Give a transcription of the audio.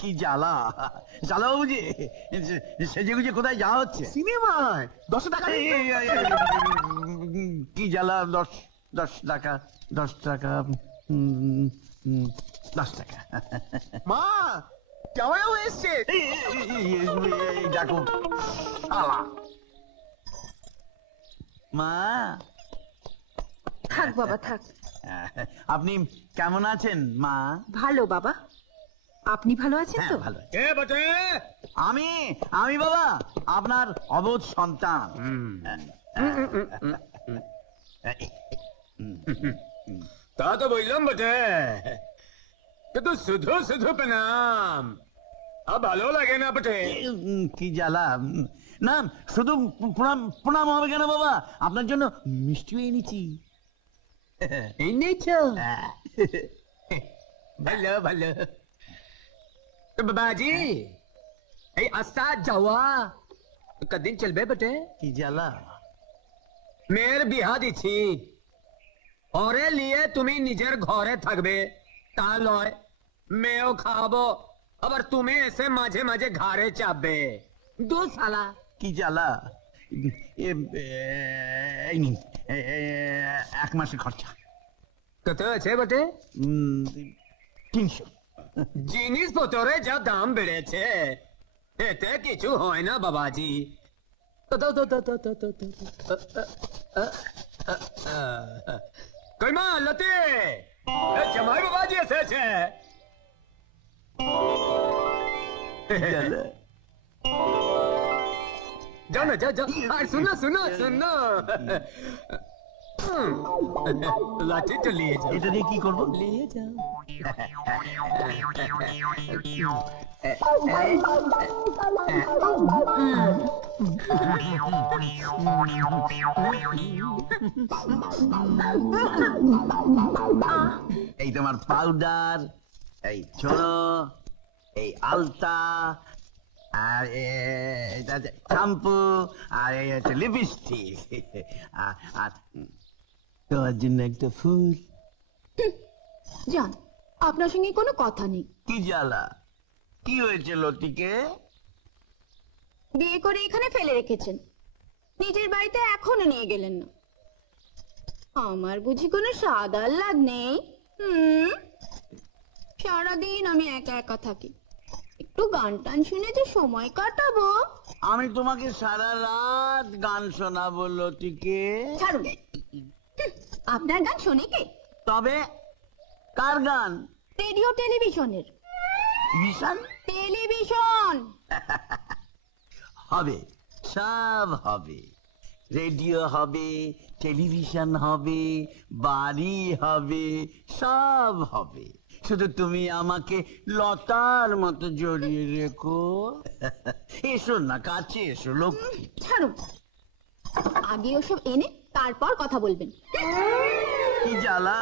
কি জ্বালা জ্বালা বাবুজি, সেজে গুজে কোথায় যাওয়া হচ্ছে? সিনেমায় 10 টাকা। কি জ্বালা? 10 টাকা 10 টাকা 10 টাকা। মা জামাইও এসছে। দেখো শালা। মা থাক বাবা থাক। আপনি কেমন আছেন মা? ভালো বাবা, আপনি ভালো আছেন তো? ভালো। আমি আমি বাবা আপনার অবোধ সন্তান। তা তো বললাম বটে, কিন্তু শুধু শুধু প্রণাম ভালো লাগে না বটে। কি জ্বালা! না শুধু প্রণাম প্রণাম হবে কেন বাবা, আপনার জন্য মিষ্টিও এনেছি। এনেছো? ভালো ভালো। তো বাবাজি এই আসা যাওয়া কদিন চলবে বটে? কি জ্বালা! মেয়ের বিহা দিছি, ওরে নিয়ে তুমি নিজের ঘরে থাকবে তা লয়, মেয়েও খাওয়াবো, আবার তুমি এসে মাঝে মাঝে ঘরে চাপবে। দু সালা। কি জ্বালা! এই নিন 1 মাসের খরচা। কত আছে বটে? 300। জিনিসপত্রে যা দাম বেড়েছে এতে কিছু হয় না বাবাজি। কই মা লতে, জামাই বাবাজি এসেছে। যাও না যাও যাও। আর শুনো শুনো শুনো, লাঠিটা নিয়ে যাও। এটা দিয়ে কি করবো? নিয়ে যাও। এই তোমার পাউডার, এই ছোড়ো, এই আলতা, আর শ্যাম্পু, আর এই হচ্ছে লিপস্টিক, আর তোমার জন্য একটা ফুল। যান, আপনার সঙ্গে কোনো কথা নেই। কি জ্বালা! কি হয়েছে লতিকে? বিয়ে করে এখানে ফেলে রেখেছেন, নিজের বাড়িতে এখনো নিয়ে গেলেন না। আমার বুঝি কোনো স্বাদ আহ্লাদ নেই? সারাদিন আমি একা একা থাকি, একটু গান টান শুনে যে সময় কাটাবো। আমি তোমাকে সারা রাত গান শোনাবো লতিকে। ছাড়ুন, আপনার গান শোনে কে? তবে কার গান? রেডিও টেলিভিশনের। ভিশন টেলিভিশন হবে, সব হবে। রেডিও হবে, টেলিভিশন হবে, বাড়ি হবে, সব হবে। শুধু তুমি আমাকে লতার মতো জড়িয়ে রেখো। এসো না কাছে, এসো লক্ষ্মী। ছাড়ুন, আগে ওসব এনে তারপর কথা বলবেন। কি জ্বালা!